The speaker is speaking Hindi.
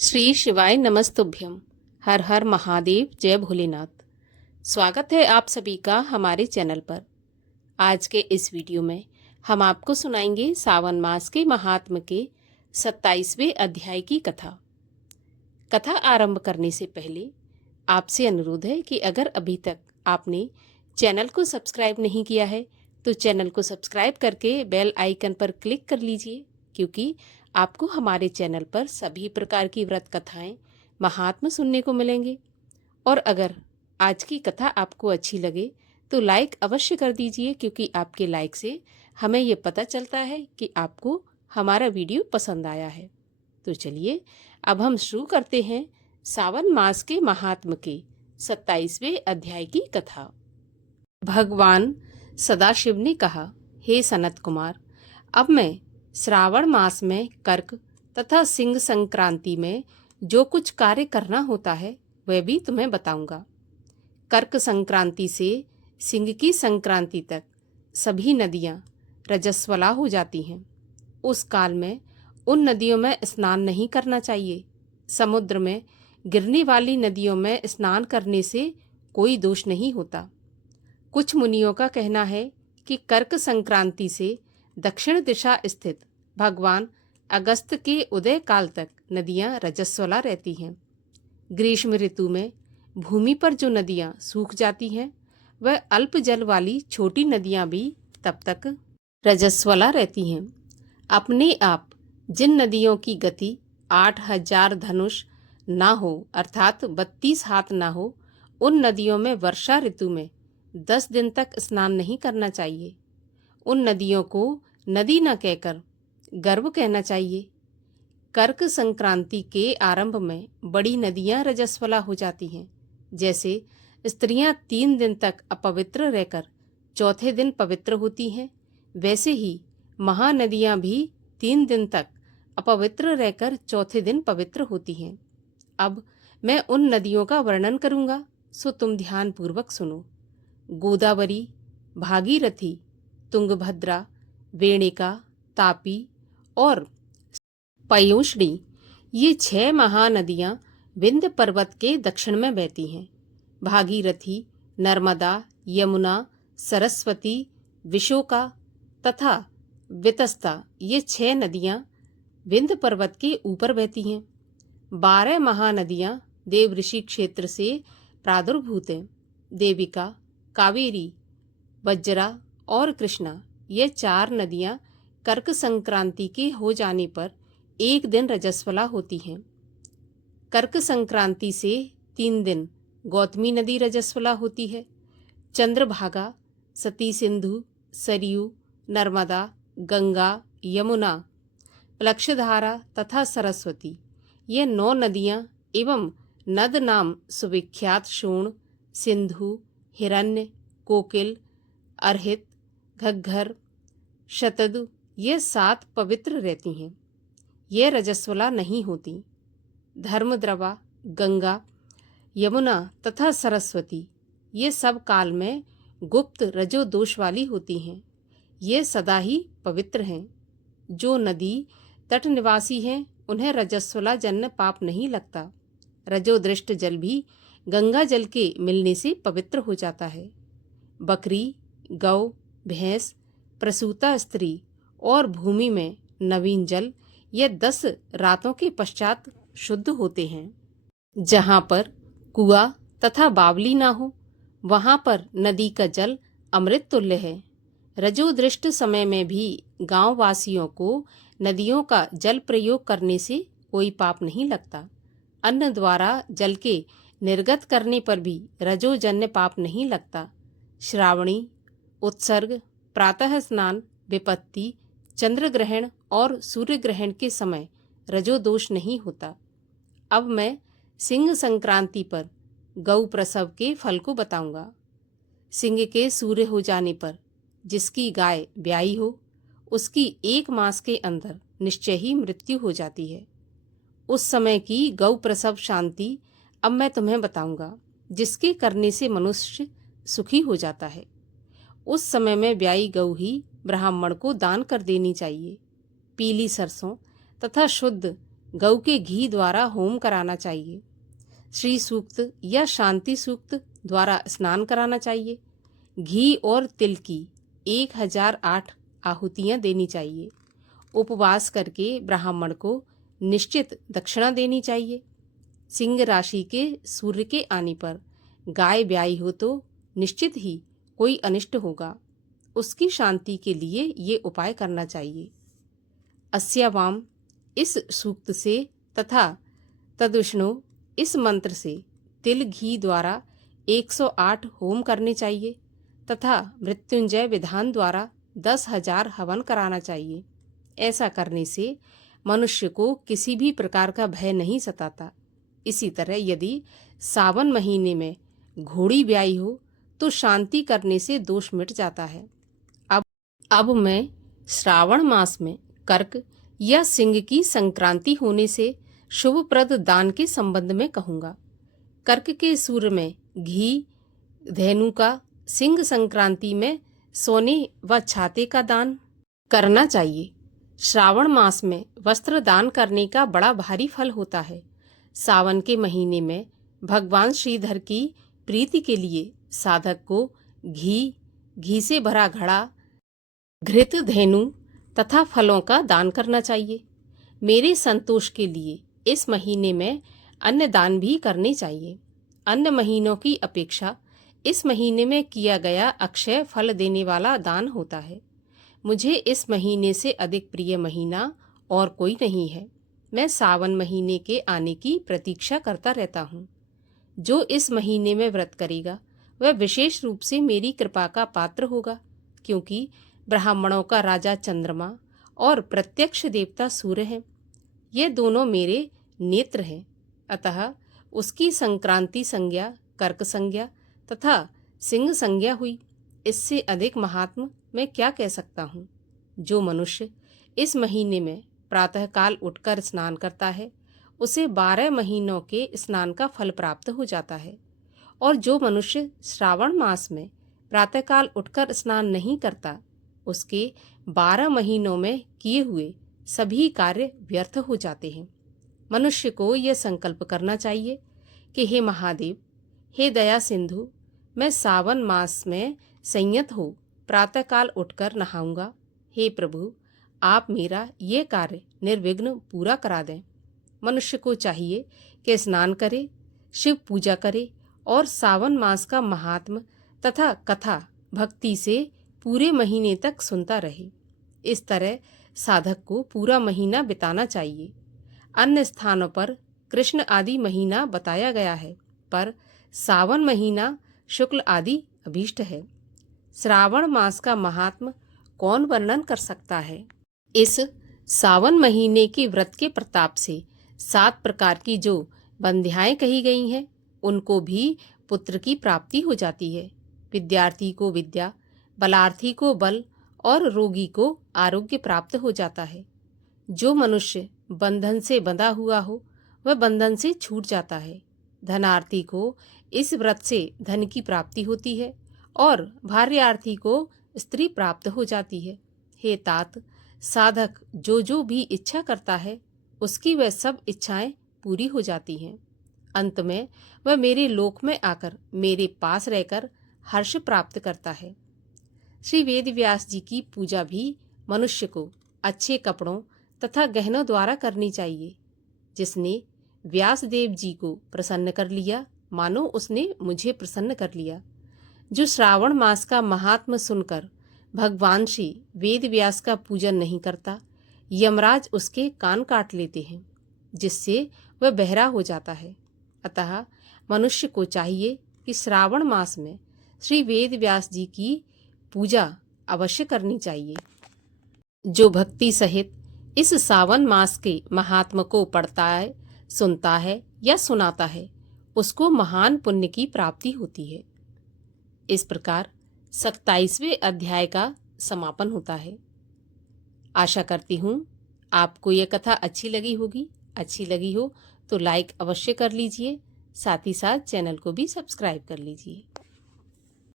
श्री शिवाय नमस्तुभ्यम। हर हर महादेव, जय भोलेनाथ। स्वागत है आप सभी का हमारे चैनल पर। आज के इस वीडियो में हम आपको सुनाएंगे सावन मास के महात्म के 27वें अध्याय की कथा। कथा आरंभ करने से पहले आपसे अनुरोध है कि अगर अभी तक आपने चैनल को सब्सक्राइब नहीं किया है तो चैनल को सब्सक्राइब करके बेल आइकन पर क्लिक कर लीजिए, क्योंकि आपको हमारे चैनल पर सभी प्रकार की व्रत कथाएं, महात्म सुनने को मिलेंगे। और अगर आज की कथा आपको अच्छी लगे तो लाइक अवश्य कर दीजिए, क्योंकि आपके लाइक से हमें ये पता चलता है कि आपको हमारा वीडियो पसंद आया है। तो चलिए अब हम शुरू करते हैं सावन मास के महात्म के 27वें अध्याय की कथा। भगवान सदाशिव ने कहा, हे सनत कुमार, अब मैं श्रावण मास में कर्क तथा सिंह संक्रांति में जो कुछ कार्य करना होता है वह भी तुम्हें बताऊंगा। कर्क संक्रांति से सिंह की संक्रांति तक सभी नदियां रजस्वला हो जाती हैं। उस काल में उन नदियों में स्नान नहीं करना चाहिए। समुद्र में गिरने वाली नदियों में स्नान करने से कोई दोष नहीं होता। कुछ मुनियों का कहना है कि कर्क संक्रांति से दक्षिण दिशा स्थित भगवान अगस्त के उदय काल तक नदियां रजस्वला रहती हैं। ग्रीष्म ऋतु में भूमि पर जो नदियां सूख जाती हैं वह अल्प जल वाली छोटी नदियां भी तब तक रजस्वला रहती हैं। अपने आप जिन नदियों की गति 8000 धनुष ना हो, अर्थात 32 हाथ ना हो, उन नदियों में वर्षा ऋतु में 10 दिन तक स्नान नहीं करना चाहिए। उन नदियों को नदी न कहकर गर्भ कहना चाहिए। कर्क संक्रांति के आरंभ में बड़ी नदियां रजस्वला हो जाती हैं। जैसे स्त्रियां 3 दिन तक अपवित्र रहकर चौथे दिन पवित्र होती हैं, वैसे ही महानदियां भी 3 दिन तक अपवित्र रहकर चौथे दिन पवित्र होती हैं। अब मैं उन नदियों का वर्णन करूंगा, सो तुम ध्यान पूर्वक सुनो। गोदावरी, भागीरथी, तुंगभद्रा, वेणिका, तापी और पयोष्णी, ये 6 महानदियां विंध्य पर्वत के दक्षिण में बहती हैं। भागीरथी, नर्मदा, यमुना, सरस्वती, विशोका तथा वितस्ता, ये 6 नदियां विंध्य पर्वत के ऊपर बहती हैं। 12 महानदियां देवऋषि क्षेत्र से प्रादुर्भूत हैं। देविका, कावेरी, वज्रा और कृष्णा, ये 4 नदियां कर्क संक्रांति के हो जाने पर एक दिन रजस्वला होती हैं। कर्क संक्रांति से 3 दिन गौतमी नदी रजस्वला होती है। चंद्रभागा, सती सिंधु, सरयू, नर्मदा, गंगा, यमुना, प्लक्षधारा तथा सरस्वती, ये 9 नदियां एवं नद नाम सुविख्यात शोण, सिंधु, हिरण्य, कोकिल, अर्हित, घग्घर, शतदु, ये 7 पवित्र रहती हैं। ये रजस्वला नहीं होती। धर्मद्रवा, गंगा, यमुना तथा सरस्वती, ये सब काल में गुप्त रजो दोष वाली होती हैं। ये सदा ही पवित्र हैं। जो नदी तट निवासी हैं उन्हें रजस्वला जन्य पाप नहीं लगता। रजोदृष्ट जल भी गंगा जल के मिलने से पवित्र हो जाता है। बकरी, गौ, भैंस, प्रसूता स्त्री और भूमि में नवीन जल, ये 10 रातों के पश्चात शुद्ध होते हैं। जहाँ पर कुआं तथा बावली ना हो, वहाँ पर नदी का जल अमृत तुल्य है। रजोदृष्ट समय में भी गांव वासियों को नदियों का जल प्रयोग करने से कोई पाप नहीं लगता। अन्न द्वारा जल के निर्गत करने पर भी रजोजन्य पाप नहीं लगता। श्रावणी, उत्सर्ग, प्रातः स्नान, विपत्ति, चंद्र ग्रहण और सूर्य ग्रहण के समय रजोदोष नहीं होता। अब मैं सिंह संक्रांति पर गौ प्रसव के फल को बताऊंगा। सिंह के सूर्य हो जाने पर जिसकी गाय ब्याई हो, उसकी 1 मास के अंदर निश्चय ही मृत्यु हो जाती है। उस समय की गौ प्रसव शांति अब मैं तुम्हें बताऊंगा, जिसके करने से मनुष्य सुखी हो जाता है। उस समय में ब्याई गौ ही ब्राह्मण को दान कर देनी चाहिए। पीली सरसों तथा शुद्ध गऊ के घी द्वारा होम कराना चाहिए। श्री सूक्त या शांति सूक्त द्वारा स्नान कराना चाहिए। घी और तिल की 1008 आहुतियाँ देनी चाहिए। उपवास करके ब्राह्मण को निश्चित दक्षिणा देनी चाहिए। सिंह राशि के सूर्य के आने पर गाय ब्याई हो तो निश्चित ही कोई अनिष्ट होगा। उसकी शांति के लिए ये उपाय करना चाहिए। अस्यावाम इस सूक्त से तथा तदुष्णो इस मंत्र से तिल घी द्वारा 108 होम करने चाहिए तथा मृत्युंजय विधान द्वारा 10,000 हवन कराना चाहिए। ऐसा करने से मनुष्य को किसी भी प्रकार का भय नहीं सताता। इसी तरह यदि सावन महीने में घोड़ी ब्याई हो तो शांति करने से दोष मिट जाता है। अब मैं श्रावण मास में कर्क या सिंह की संक्रांति होने से शुभप्रद दान के संबंध में कहूँगा। कर्क के सूर्य में घी धेनु का, सिंह संक्रांति में सोने व छाते का दान करना चाहिए। श्रावण मास में वस्त्र दान करने का बड़ा भारी फल होता है। सावन के महीने में भगवान श्रीधर की प्रीति के लिए साधक को घी से भरा घड़ा, घृत धेनु तथा फलों का दान करना चाहिए। मेरे संतोष के लिए इस महीने में अन्य दान भी करने चाहिए। अन्य महीनों की अपेक्षा इस महीने में किया गया अक्षय फल देने वाला दान होता है। मुझे इस महीने से अधिक प्रिय महीना और कोई नहीं है। मैं सावन महीने के आने की प्रतीक्षा करता रहता हूँ। जो इस महीने में व्रत करेगा वह विशेष रूप से मेरी कृपा का पात्र होगा, क्योंकि ब्राह्मणों का राजा चंद्रमा और प्रत्यक्ष देवता सूर्य हैं। ये दोनों मेरे नेत्र हैं। अतः उसकी संक्रांति संज्ञा, कर्क संज्ञा तथा सिंह संज्ञा हुई। इससे अधिक महात्म मैं क्या कह सकता हूँ। जो मनुष्य इस महीने में प्रातःकाल उठकर स्नान करता है उसे 12 महीनों के स्नान का फल प्राप्त हो जाता है, और जो मनुष्य श्रावण मास में प्रातःकाल उठकर स्नान नहीं करता उसके 12 महीनों में किए हुए सभी कार्य व्यर्थ हो जाते हैं। मनुष्य को यह संकल्प करना चाहिए कि हे महादेव, हे दया सिंधु, मैं सावन मास में संयत हो प्रातःकाल उठकर नहाऊंगा। हे प्रभु, आप मेरा ये कार्य निर्विघ्न पूरा करा दें। मनुष्य को चाहिए कि स्नान करे, शिव पूजा करे और सावन मास का महात्म तथा कथा भक्ति से पूरे महीने तक सुनता रहे। इस तरह साधक को पूरा महीना बिताना चाहिए। अन्य स्थानों पर कृष्ण आदि महीना बताया गया है, पर सावन महीना शुक्ल आदि अभीष्ट है। श्रावण मास का महात्म कौन वर्णन कर सकता है। इस सावन महीने के व्रत के प्रताप से 7 प्रकार की जो बंध्याएं कही गई हैं उनको भी पुत्र की प्राप्ति हो जाती है। विद्यार्थी को विद्या, बलार्थी को बल और रोगी को आरोग्य प्राप्त हो जाता है। जो मनुष्य बंधन से बंधा हुआ हो वह बंधन से छूट जाता है। धनार्थी को इस व्रत से धन की प्राप्ति होती है और भार्यार्थी को स्त्री प्राप्त हो जाती है। हे तात, साधक जो भी इच्छा करता है उसकी वह सब इच्छाएं पूरी हो जाती हैं। अंत में वह मेरे लोक में आकर मेरे पास रहकर हर्ष प्राप्त करता है। श्री वेद व्यास जी की पूजा भी मनुष्य को अच्छे कपड़ों तथा गहनों द्वारा करनी चाहिए। जिसने व्यास देव जी को प्रसन्न कर लिया, मानो उसने मुझे प्रसन्न कर लिया। जो श्रावण मास का महात्म सुनकर भगवान श्री वेद व्यास का पूजन नहीं करता, यमराज उसके कान काट लेते हैं, जिससे वह बहरा हो जाता है। अतः मनुष्य को चाहिए कि श्रावण मास में श्री वेद व्यास जी की पूजा अवश्य करनी चाहिए। जो भक्ति सहित इस सावन मास के महात्म को पढ़ता है, सुनता है या सुनाता है, उसको महान पुण्य की प्राप्ति होती है। इस प्रकार 27वें अध्याय का समापन होता है। आशा करती हूँ आपको यह कथा अच्छी लगी होगी। अच्छी लगी हो तो लाइक अवश्य कर लीजिए, साथ ही साथ चैनल को भी सब्सक्राइब कर लीजिए।